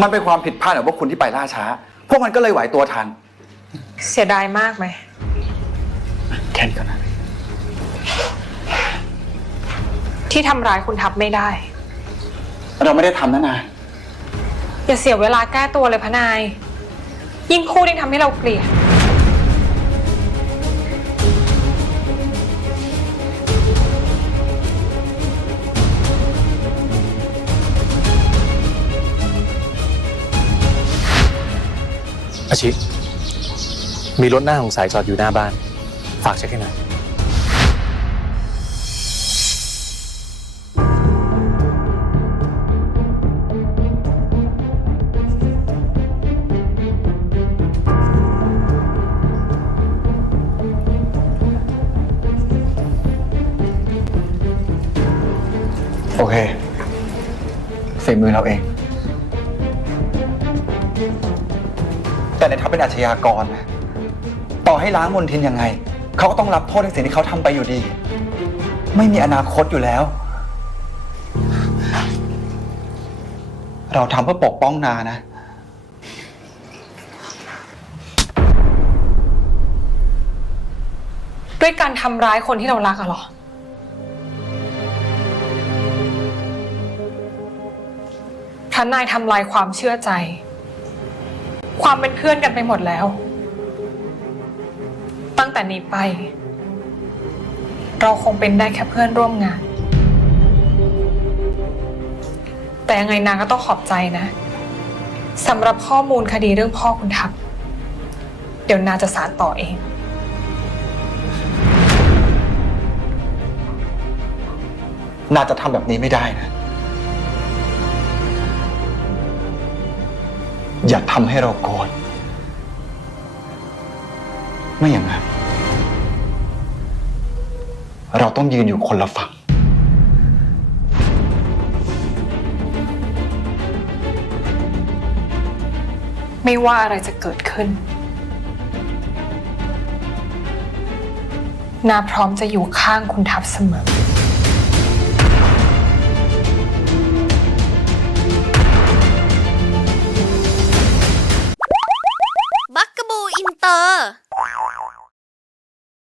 มันเป็นความผิดพลาดของพวกคุณที่ไปล่าช้า พวกมันก็เลยไหวตัวทัน เสียดายมากไหม แค่นี้ก็นะ ที่ทำร้ายคุณทับไม่ได้ เราไม่ได้ทำนะนายอย่าเสียเวลาแก้ตัวเลยพะนาย ยิ่งพูดยิ่งทำให้เราเกลียด อาชิ มีรถหน้าของสายจอดอยู่หน้าบ้าน ฝากเช็คให้หน่อย โอเคฝีมือเราเอง แต่ในทัพเป็นอาชญากร ต่อให้ล้างมนทินยังไง เขาก็ต้องรับโทษในสิ่งที่เขาทำไปอยู่ดี ไม่มีอนาคตอยู่แล้ว เราทำเพื่อปกป้องนานะ ด้วยการทำร้ายคนที่เรารักอะเหรอ พระนายทำลายความเชื่อใจ ความเป็นเพื่อนกันไปหมดแล้ว ตั้งแต่นี้ไป เราคงเป็นได้แค่เพื่อนร่วมงาน แต่ยังไงนางก็ต้องขอบใจนะสำหรับข้อมูลคดีเรื่องพ่อคุณทัพเดี๋ยวนางจะสารต่อเอง นาจะทำแบบนี้ไม่ได้นะ อย่าทำให้เราโกรธไม่อย่างนั้น เราต้องยืนอยู่คนละฝั่ง ไม่ว่าอะไรจะเกิดขึ้น นาพร้อมจะอยู่ข้างคุณทัพเสมอ